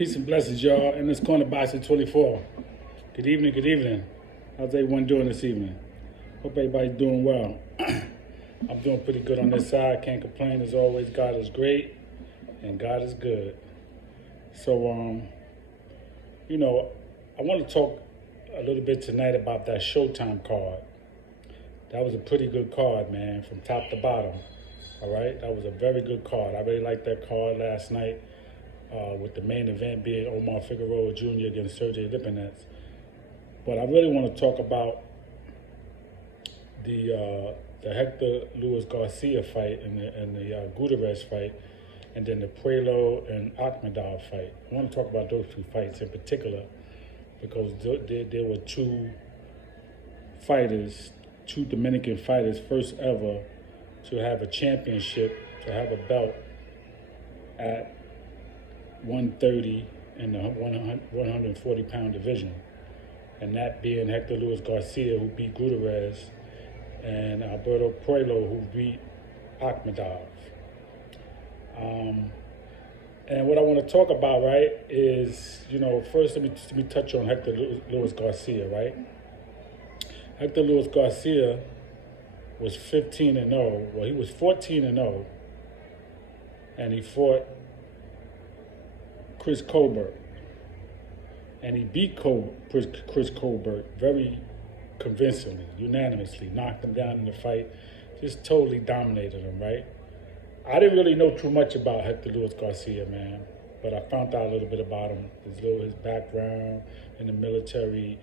Peace and blessings, y'all. In this corner boxing 24. Good evening, good evening. How's everyone doing this evening? Hope everybody's doing well. I'm doing pretty good on this side. Can't complain. As always, God is great and God is good. So, I want to talk a little bit tonight about that Showtime card. That was a pretty good card, man, from top to bottom. All right? That was a very good card. I really liked that card last night. With the main event being Omar Figueroa Jr. against Sergey Lipinets. But I really want to talk about the Hector Garcia fight and the Gutierrez fight, and then the Puello and Akhmedov fight. I want to talk about those two fights in particular because there were two Dominican fighters, first ever to have a championship, to have a belt at 130 in the 140-pound division, and that being Hector Garcia, who beat Gutierrez, and Alberto Puello, who beat Akhmedov. And what I want to talk about, right, is, first let me touch on Hector Garcia, right? Hector Garcia was 15-0. Well, he was 14-0, and he fought Chris Colbert, and he beat Chris Colbert very convincingly, unanimously, knocked him down in the fight, just totally dominated him, right? I didn't really know too much about Hector Garcia, man, but I found out a little bit about him, his background in the military,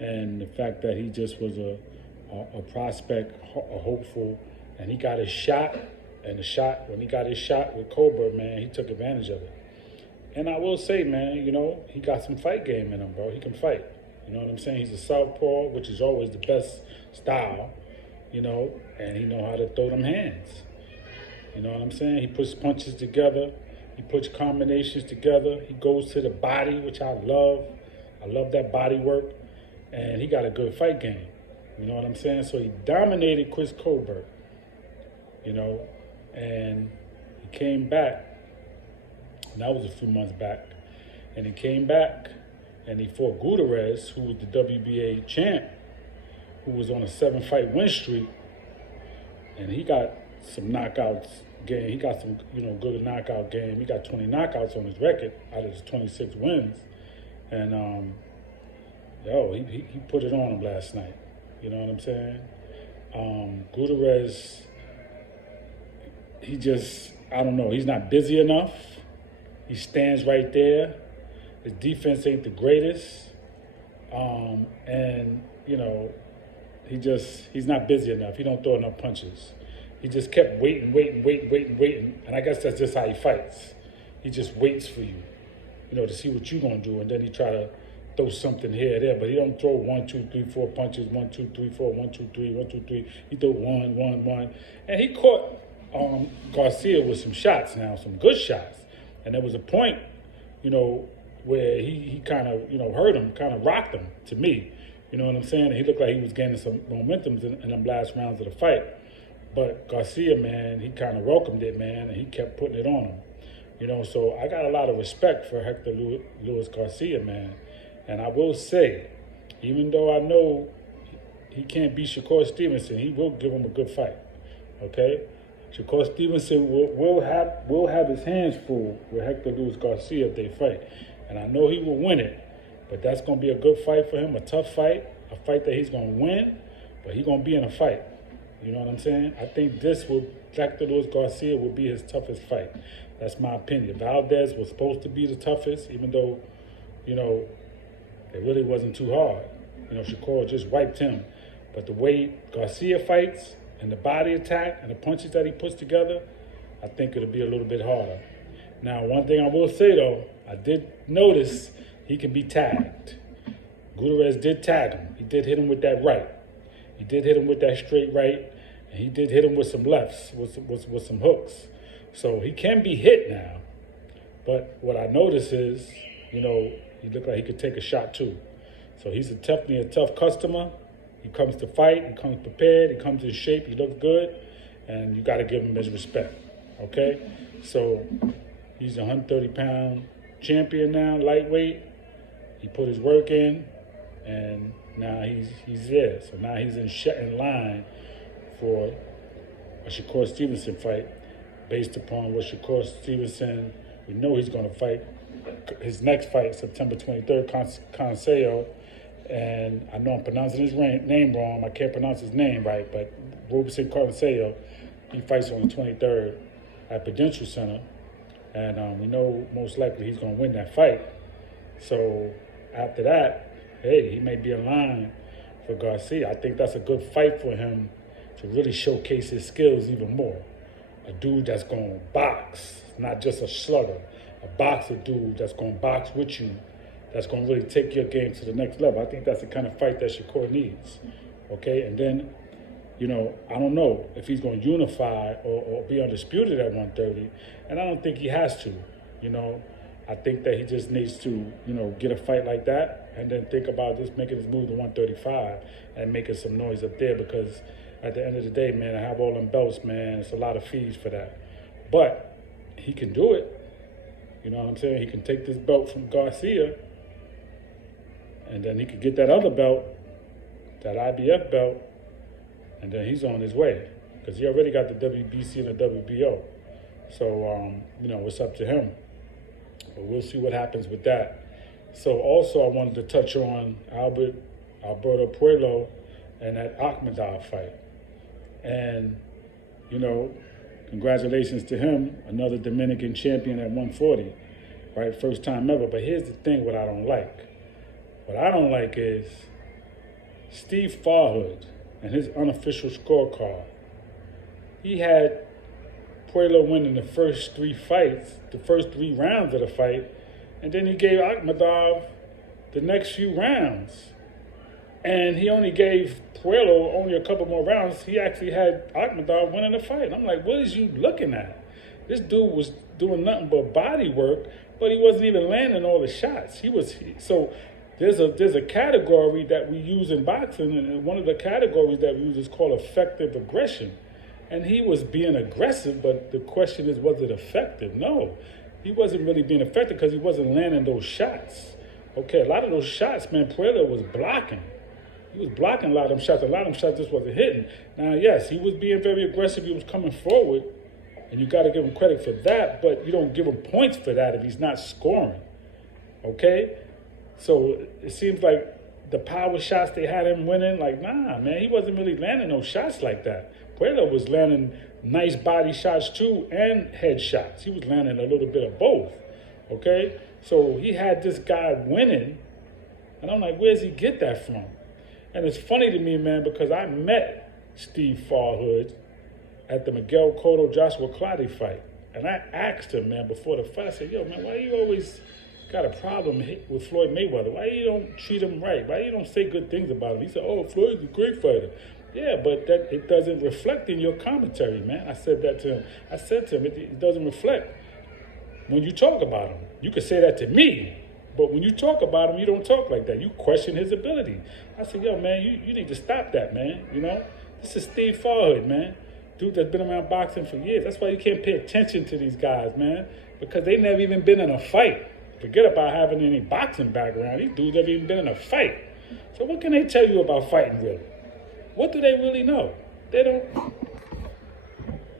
and the fact that he just was a prospect, a hopeful, and he got his shot, and when he got his shot with Colbert, man, he took advantage of it. And I will say, man, he got some fight game in him, bro. He can fight. You know what I'm saying? He's a southpaw, which is always the best style, and he know how to throw them hands. You know what I'm saying? He puts punches together. He puts combinations together. He goes to the body, which I love. I love that body work. And he got a good fight game. You know what I'm saying? So he dominated Chris Colbert, and he came back. And that was a few months back. And he came back and he fought Gutierrez, who was the WBA champ, who was on a 7-fight win streak. And he got some knockouts game. He got some, good knockout game. He got 20 knockouts on his record out of his 26 wins. And, he put it on him last night. You know what I'm saying? Gutierrez, I don't know, he's not busy enough. He stands right there. His defense ain't the greatest. He's not busy enough. He don't throw enough punches. He just kept waiting. And I guess that's just how he fights. He just waits for you, to see what you're going to do. And then he try to throw something here or there. But he don't throw 1, 2, 3, 4 punches. 1, 2, 3, 4, 1, 2, 3, 1, 2, 3. He threw 1, 1, 1. And he caught Garcia with some shots now, some good shots. And there was a point, where he kind of, hurt him, kind of rocked him to me. You know what I'm saying? And he looked like he was gaining some momentum in them last rounds of the fight. But Garcia, man, he kind of welcomed it, man, and he kept putting it on him. So I got a lot of respect for Hector Garcia, man. And I will say, even though I know he can't beat Shakur Stevenson, he will give him a good fight, okay? Shakur Stevenson will have his hands full with Hector Garcia if they fight. And I know he will win it, but that's going to be a good fight for him, a tough fight, a fight that he's going to win, but he's going to be in a fight. You know what I'm saying? I think Hector Garcia will be his toughest fight. That's my opinion. Valdez was supposed to be the toughest, even though, it really wasn't too hard. Shakur just wiped him. But the way Garcia fights, and the body attack and the punches that he puts together, I think it'll be a little bit harder. Now, one thing I will say, though, I did notice he can be tagged. Gutierrez did tag him. He did hit him with that right. He did hit him with that straight right, and he did hit him with some lefts, with some hooks. So he can be hit now. But what I notice is, he looked like he could take a shot, too. So he's definitely a tough customer. He comes to fight, he comes prepared, he comes in shape, he looks good, and you got to give him his respect, okay? So he's a 130-pound champion now, lightweight. He put his work in, and now he's there. So now he's in line for a Shakur Stevenson fight, based upon what Shakur Stevenson, we know he's going to fight. His next fight, September 23rd, Consejo. And I know I'm pronouncing his name wrong. I can't pronounce his name right, but Roberson Consejo, he fights on the 23rd at Prudential Center. And we know most likely he's going to win that fight. So after that, hey, he may be in line for Garcia. I think that's a good fight for him to really showcase his skills even more. A dude that's going to box, not just a slugger. A boxer dude that's going to box with you, that's going to really take your game to the next level. I think that's the kind of fight that Shakur needs. Okay, and then, I don't know if he's going to unify or be undisputed at 130, and I don't think he has to. I think that he just needs to, get a fight like that and then think about just making his move to 135 and making some noise up there, because at the end of the day, man, I have all them belts, man. It's a lot of fees for that. But he can do it. You know what I'm saying? He can take this belt from Garcia, and then he could get that other belt, that IBF belt, and then he's on his way, because he already got the WBC and the WBO. So, it's up to him. But we'll see what happens with that. So also I wanted to touch on Alberto Puello and that Akhmadov fight. And, congratulations to him, another Dominican champion at 140, right? First time ever. But here's the thing, what I don't like. What I don't like is Steve Farhood and his unofficial scorecard. He had Puello winning the first three fights, the first 3 rounds of the fight, and then he gave Akhmadov the next few rounds. And he only gave Puello only a couple more rounds. He actually had Akhmadov winning the fight. I'm like, what is you looking at? This dude was doing nothing but body work, but he wasn't even landing all the shots. So there's a category that we use in boxing, and one of the categories that we use is called effective aggression. And he was being aggressive, but the question is, was it effective? No, he wasn't really being effective because he wasn't landing those shots. Okay, a lot of those shots, man, Puello was blocking. He was blocking a lot of them shots. A lot of them shots just wasn't hitting. Now, yes, he was being very aggressive. He was coming forward, and you got to give him credit for that, but you don't give him points for that if he's not scoring. Okay? So it seems like the power shots they had him winning, like, nah, man, he wasn't really landing those shots like that. Puello was landing nice body shots too and head shots. He was landing a little bit of both, okay? So he had this guy winning, and I'm like, where's he get that from? And it's funny to me, man, because I met Steve Farhood at the Miguel Cotto-Joshua Clottey fight, and I asked him, man, before the fight, I said, yo, man, why you always got a problem with Floyd Mayweather? Why you don't treat him right? Why you don't say good things about him? He said, oh, Floyd's a great fighter. Yeah, but that it doesn't reflect in your commentary, man. I said that to him. I said to him, it doesn't reflect when you talk about him. You could say that to me, but when you talk about him, you don't talk like that. You question his ability. I said, yo, man, you need to stop that, man. This is Steve Farhood, man. Dude that's been around boxing for years. That's why you can't pay attention to these guys, man, because they never even been in a fight. Forget about having any boxing background. These dudes never even been in a fight. So what can they tell you about fighting, really? What do they really know? They don't,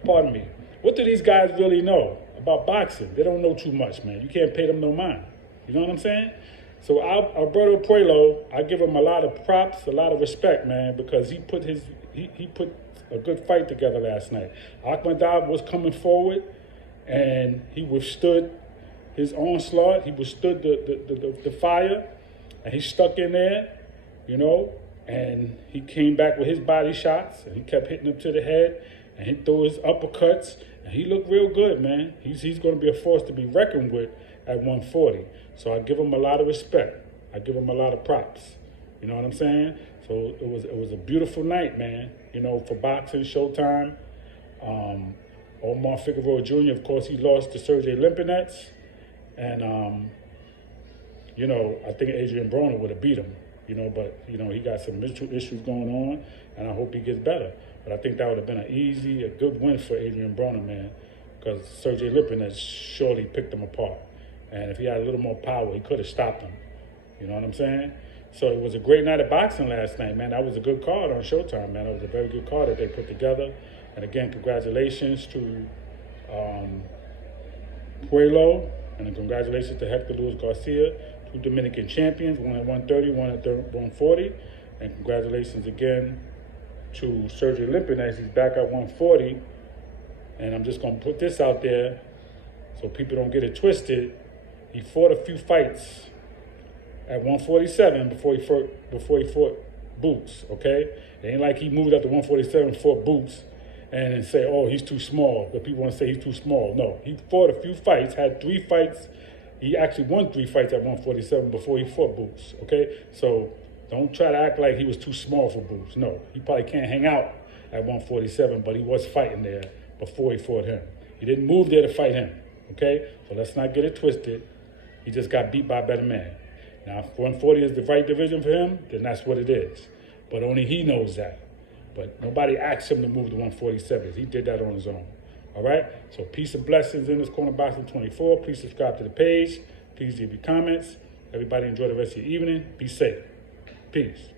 pardon me. What do these guys really know about boxing? They don't know too much, man. You can't pay them no mind. You know what I'm saying? So Alberto Puello, I give him a lot of props, a lot of respect, man, because he put a good fight together last night. Akhmadov was coming forward, and he withstood his onslaught. He withstood the fire, and he stuck in there, and he came back with his body shots, and he kept hitting him to the head, and he threw his uppercuts, and he looked real good, man. He's going to be a force to be reckoned with at 140. So I give him a lot of respect. I give him a lot of props. You know what I'm saying? So it was a beautiful night, man, for boxing, Showtime. Omar Figueroa Jr., of course, he lost to Sergey Limpinets. And, I think Adrian Broner would have beat him. But he got some mental issues going on, and I hope he gets better. But I think that would have been a good win for Adrian Broner, man, because Sergey Lipinets surely picked him apart. And if he had a little more power, he could have stopped him. You know what I'm saying? So it was a great night of boxing last night, man. That was a good card on Showtime, man. It was a very good card that they put together. And again, congratulations to Puello, and congratulations to Hector Garcia, two Dominican champions, one at 130, one at 140. And congratulations again to Sergio Limpinez. He's back at 140. And I'm just going to put this out there so people don't get it twisted. He fought a few fights at 147 before he fought Boots, okay? It ain't like he moved up to 147 and fought Boots and say, oh, he's too small. But people want to say he's too small. No, he fought a few fights, had 3 fights. He actually won 3 fights at 147 before he fought Boots, okay? So don't try to act like he was too small for Boots. No, he probably can't hang out at 147, but he was fighting there before he fought him. He didn't move there to fight him, okay? So let's not get it twisted. He just got beat by a better man. Now, if 140 is the right division for him, then that's what it is. But only he knows that. But nobody asked him to move to 147. He did that on his own. All right? So peace and blessings in this Corner Boxing 24. Please subscribe to the page. Please leave your comments. Everybody enjoy the rest of your evening. Be safe. Peace.